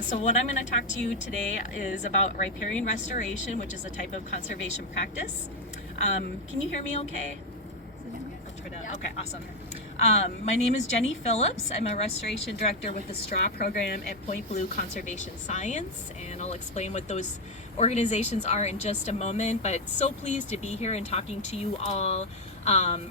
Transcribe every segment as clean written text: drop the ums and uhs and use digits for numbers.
So what I'm going to talk to you today is about riparian restoration, which is a type of conservation practice. Can you hear me okay? I'll try to, okay, awesome. My name is Jenni Phillips. I'm a restoration director with the STRAW program at Point Blue Conservation Science, and I'll explain what those organizations are in just a moment, but so pleased to be here and talking to you all.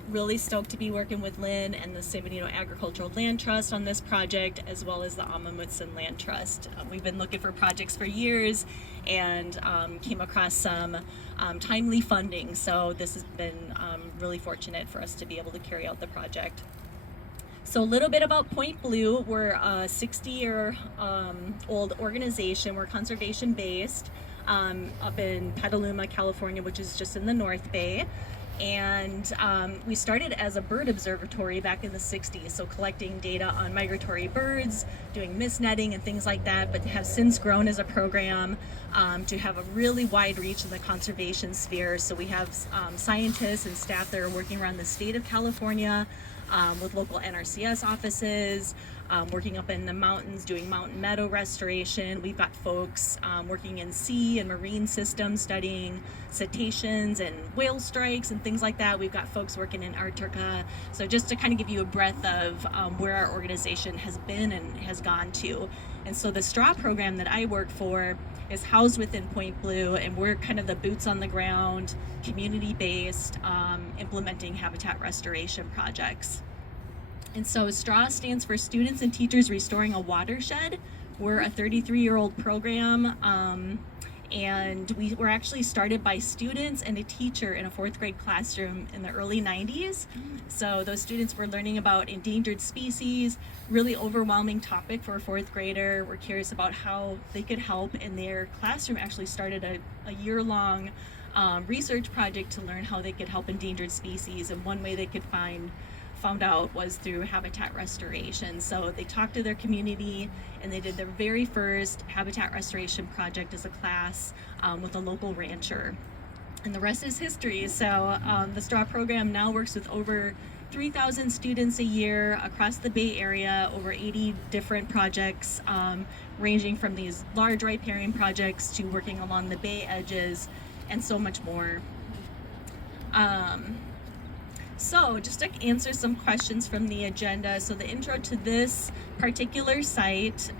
Really stoked to be working with Lynn and the San Benito Agricultural Land Trust on this project, as well as the Amundsen Land Trust. We've been looking for projects for years and came across some timely funding, so this has been really fortunate for us to be able to carry out the project. So a little bit about Point Blue. We're a 60-year-old organization. We're conservation based up in Petaluma, California, which is just in the North Bay. And we started as a bird observatory back in the 60s, so collecting data on migratory birds, doing mist netting and things like that, but have since grown as a program to have a really wide reach in the conservation sphere. So we have scientists and staff that are working around the state of California with local NRCS offices, working up in the mountains doing mountain meadow restoration. We've got folks working in sea and marine systems studying cetaceans and whale strikes and things like that. We've got folks working in Antarctica. So just to kind of give you a breadth of where our organization has been and has gone to. And so the STRAW program that I work for is housed within Point Blue, and we're kind of the boots on the ground, community-based, implementing habitat restoration projects. And so STRAW stands for Students and Teachers Restoring a Watershed. We're a 33-year-old program, and we were actually started by students and a teacher in a fourth grade classroom in the early 90s. So those students were learning about endangered species, really overwhelming topic for a fourth grader. We're curious about how they could help, and their classroom actually started a year-long research project to learn how they could help endangered species, and one way they could found out was through habitat restoration. So they talked to their community and they did their very first habitat restoration project as a class with a local rancher. And the rest is history. So the STRAW program now works with over 3,000 students a year across the Bay Area, over 80 different projects, ranging from these large riparian projects to working along the bay edges and so much more. So just to answer some questions from the agenda, so the intro to this particular site,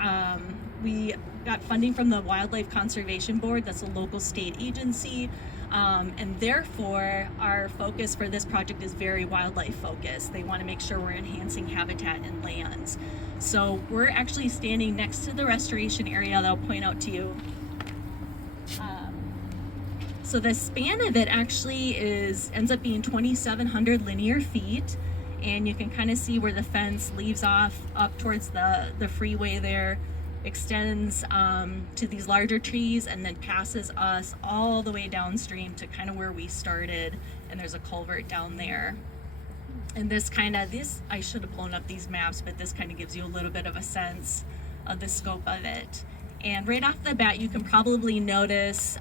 we got funding from the Wildlife Conservation Board. That's a local state agency, and therefore our focus for this project is very wildlife focused. They want to make sure we're enhancing habitat and lands. So we're actually standing next to the restoration area that I'll point out to you. So the span of it actually ends up being 2,700 linear feet, and you can kind of see where the fence leaves off up towards the freeway there, extends to these larger trees, and then passes us all the way downstream to kind of where we started, and there's a culvert down there. And this I should have blown up these maps, but this kind of gives you a little bit of a sense of the scope of it. And right off the bat, you can probably notice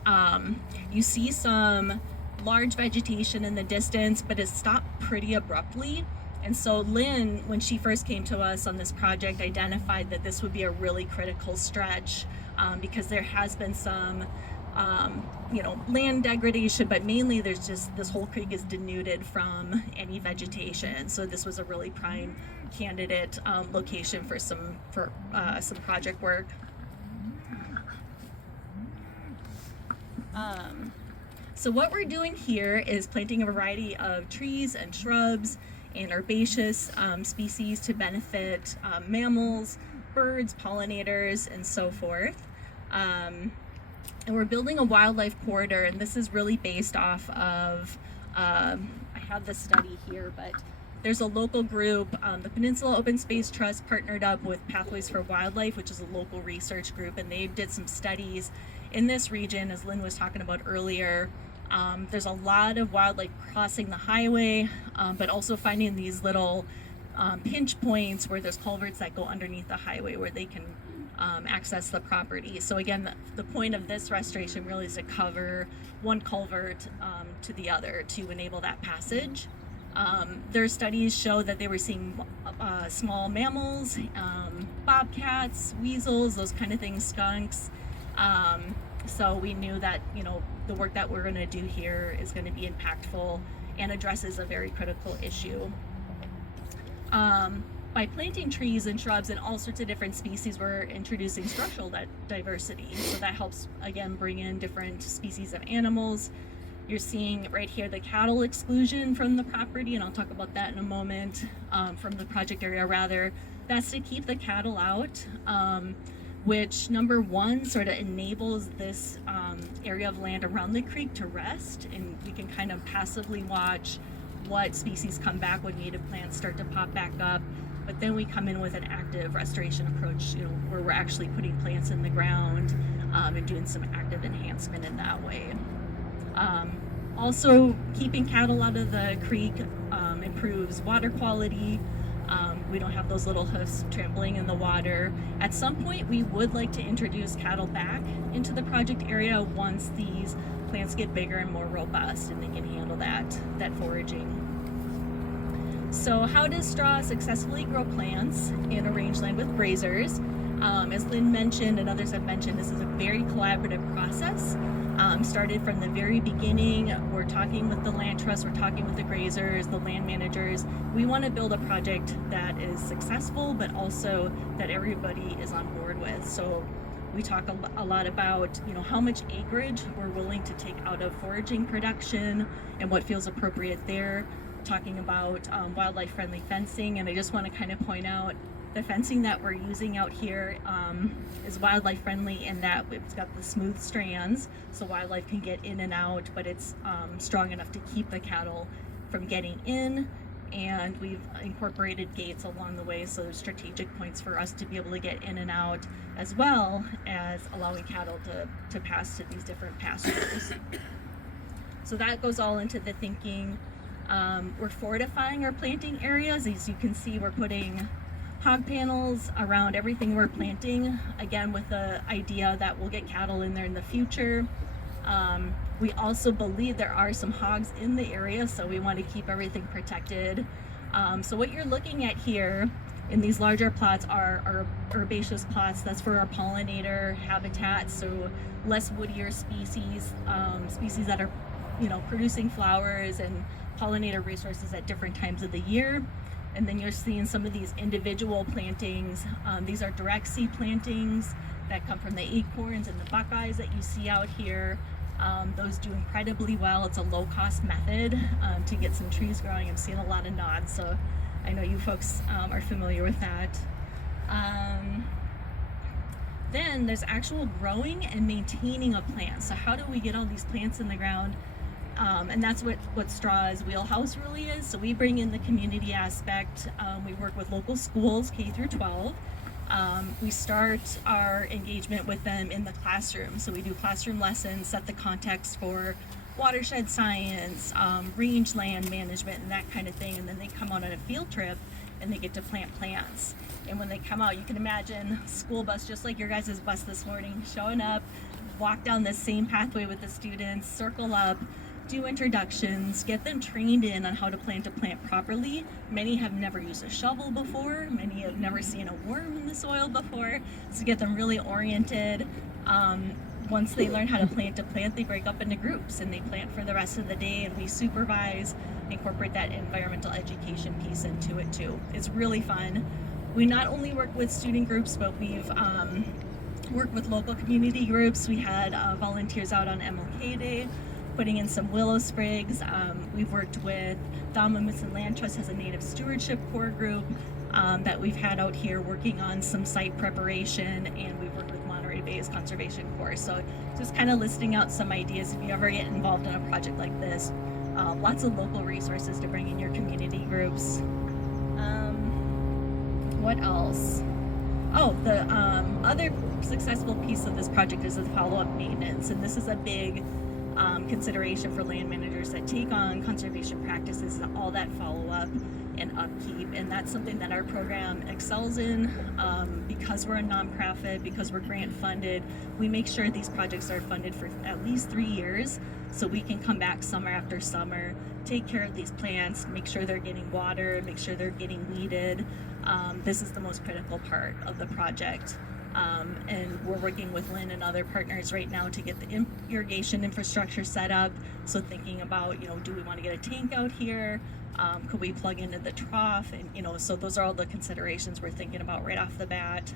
you see some large vegetation in the distance, but it stopped pretty abruptly. And so Lynn, when she first came to us on this project, identified that this would be a really critical stretch because there has been some land degradation, but mainly there's just this whole creek is denuded from any vegetation. So this was a really prime candidate location for some project work. So what we're doing here is planting a variety of trees and shrubs and herbaceous species to benefit mammals, birds, pollinators, and so forth. And we're building a wildlife corridor, and this is really based off of, I have the study here, but there's a local group, the Peninsula Open Space Trust partnered up with Pathways for Wildlife, which is a local research group, and they did some studies in this region, as Lynn was talking about earlier. There's a lot of wildlife crossing the highway, but also finding these little pinch points where there's culverts that go underneath the highway where they can access the property. So again, the point of this restoration really is to cover one culvert to the other to enable that passage. Their studies show that they were seeing small mammals, bobcats, weasels, those kind of things, skunks. So we knew that, you know, the work that we're going to do here is going to be impactful and addresses a very critical issue. By planting trees and shrubs and all sorts of different species, we're introducing structural diversity. So that helps, again, bring in different species of animals. You're seeing right here the cattle exclusion from the property, and I'll talk about that in a moment, from the project area rather. That's to keep the cattle out, which number one sort of enables this area of land around the creek to rest, and we can kind of passively watch what species come back when native plants start to pop back up. But then we come in with an active restoration approach, you know, where we're actually putting plants in the ground and doing some active enhancement in that way. Also, keeping cattle out of the creek improves water quality. We don't have those little hoofs trampling in the water. At some point, we would like to introduce cattle back into the project area once these plants get bigger and more robust and they can handle that foraging. So how does straw successfully grow plants in a rangeland with grazers? As Lynn mentioned and others have mentioned, this is a very collaborative process. Started from the very beginning. We're talking with the land trust, we're talking with the grazers, the land managers. We want to build a project that is successful, but also that everybody is on board with. So we talk a lot about, you know, how much acreage we're willing to take out of foraging production and what feels appropriate there. Talking about wildlife friendly fencing, and I just want to kind of point out the fencing that we're using out here is wildlife friendly in that it's got the smooth strands so wildlife can get in and out, but it's strong enough to keep the cattle from getting in, and we've incorporated gates along the way, so there's strategic points for us to be able to get in and out, as well as allowing cattle to pass to these different pastures. So that goes all into the thinking. We're fortifying our planting areas. As you can see, we're putting hog panels around everything we're planting, again with the idea that we'll get cattle in there in the future. We also believe there are some hogs in the area, so we want to keep everything protected. So what you're looking at here in these larger plots are herbaceous plots. That's for our pollinator habitat, so less woodier species, species that are, you know, producing flowers and pollinator resources at different times of the year. And then you're seeing some of these individual plantings. These are direct seed plantings that come from the acorns and the buckeyes that you see out here. Those do incredibly well. It's a low-cost method to get some trees growing. I'm seeing a lot of nods, so I know you folks are familiar with that. Then there's actual growing and maintaining of plants. So how do we get all these plants in the ground? And that's what Straw's wheelhouse really is. So we bring in the community aspect. We work with local schools, K through 12. We start our engagement with them in the classroom. So we do classroom lessons, set the context for watershed science, rangeland management, and that kind of thing. And then they come out on a field trip and they get to plant plants. And when they come out, you can imagine school bus, just like your guys' bus this morning, showing up, walk down this same pathway with the students, circle up, do introductions, get them trained in on how to plant a plant properly. Many have never used a shovel before. Many have never seen a worm in the soil before. So get them really oriented. Once they learn how to plant a plant, they break up into groups and they plant for the rest of the day, and we supervise, incorporate that environmental education piece into it too. It's really fun. We not only work with student groups, but we've worked with local community groups. We had volunteers out on MLK Day, putting in some willow sprigs. We've worked with Dominican and Land Trust has a Native Stewardship Corps group that we've had out here working on some site preparation, and we've worked with Monterey Bay's Conservation Corps. So just kind of listing out some ideas if you ever get involved in a project like this. Lots of local resources to bring in your community groups. What else? Oh, the other successful piece of this project is the follow-up maintenance, and this is a big consideration for land managers that take on conservation practices and all that follow-up. and upkeep. And that's something that our program excels in. Because we're a nonprofit, because we're grant funded, we make sure these projects are funded for at least 3 years, so we can come back summer after summer, take care of these plants, make sure they're getting water, make sure they're getting weeded. This is the most critical part of the project. And we're working with Lynn and other partners right now to get the irrigation infrastructure set up. So thinking about, do we want to get a tank out here? Could we plug into the trough? And, so those are all the considerations we're thinking about right off the bat.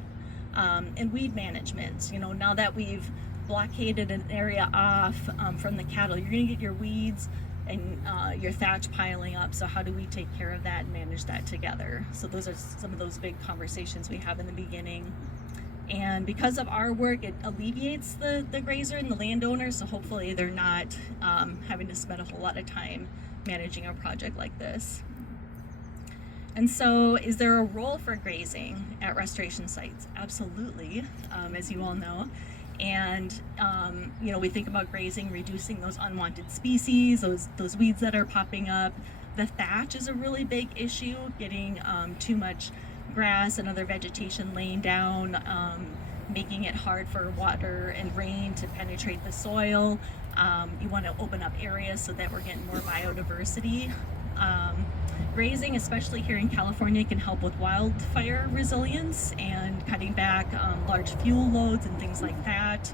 And weed management, now that we've blockaded an area off from the cattle, you're going to get your weeds and your thatch piling up. So how do we take care of that and manage that together? So those are some of those big conversations we have in the beginning. And because of our work, it alleviates the grazer and the landowner, so hopefully they're not having to spend a whole lot of time managing a project like this. And so, is there a role for grazing at restoration sites? Absolutely, as you all know. And we think about grazing, reducing those unwanted species, those weeds that are popping up. The thatch is a really big issue, getting too much grass and other vegetation laying down, making it hard for water and rain to penetrate the soil. You want to open up areas so that we're getting more biodiversity. Grazing, especially here in California, can help with wildfire resilience and cutting back large fuel loads and things like that.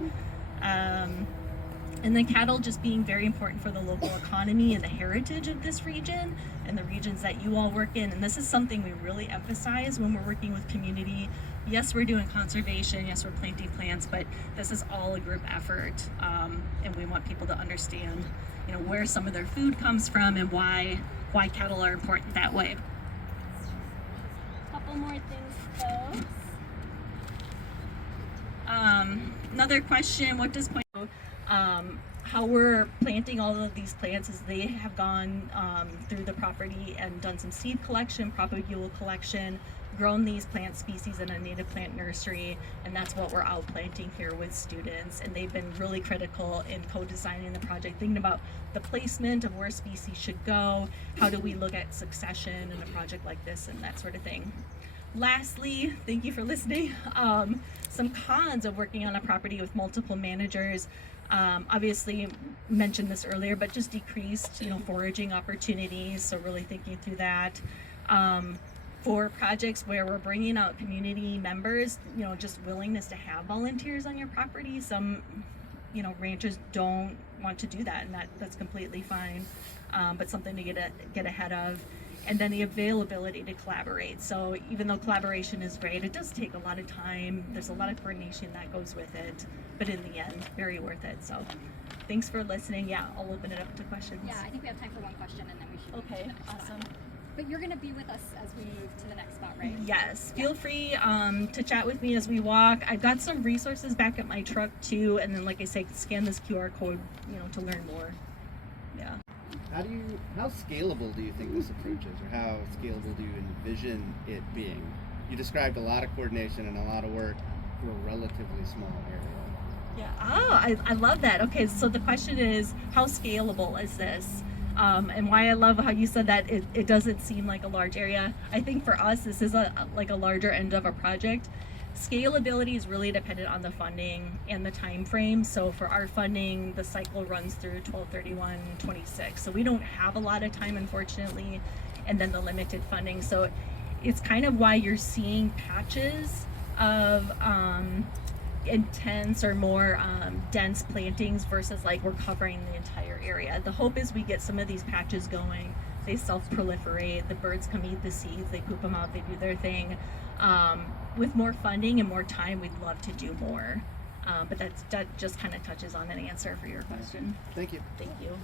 And then cattle just being very important for the local economy and the heritage of this region and the regions that you all work in. And this is something we really emphasize when we're working with community. Yes, we're doing conservation, yes, we're planting plants, but this is all a group effort. And we want people to understand, where some of their food comes from and why cattle are important that way. Couple more things though. Another question, what does how we're planting all of these plants is they have gone through the property and done some seed collection, propagule collection, grown these plant species in a native plant nursery, and that's what we're out planting here with students. And they've been really critical in co-designing the project, thinking about the placement of where species should go, how do we look at succession in a project like this, and that sort of thing. Lastly, thank you for listening. Some cons of working on a property with multiple managers. Obviously mentioned this earlier, but just decreased, foraging opportunities. So really thinking through that. For projects where we're bringing out community members, just willingness to have volunteers on your property. Some, ranchers don't want to do that, and that's completely fine. But something to get ahead of. And then the availability to collaborate. So even though collaboration is great, it does take a lot of time. There's a lot of coordination that goes with it, but in the end, very worth it. So thanks for listening. Yeah, I'll open it up to questions. Yeah, I think we have time for one question and then we should Okay, awesome. But you're gonna be with us as we move to the next spot, right? Yes, feel free to chat with me as we walk. I've got some resources back at my truck too, and then like I say, scan this QR code, to learn more. Yeah. How scalable do you think this approach is, or how scalable do you envision it being? You described a lot of coordination and a lot of work for a relatively small area. Yeah. I love that. Okay, so the question is, how scalable is this? And why I love how you said that it doesn't seem like a large area. I think for us, this is a larger end of a project. Scalability is really dependent on the funding and the time frame. So for our funding, the cycle runs through 12/31/26. So we don't have a lot of time, unfortunately, and then the limited funding. So it's kind of why you're seeing patches of intense or more dense plantings versus like we're covering the entire area. The hope is we get some of these patches going. They self-proliferate, the birds come eat the seeds, they poop them out, they do their thing. With more funding and more time, we'd love to do more. But that just kind of touches on an answer for your question. Thank you. Thank you.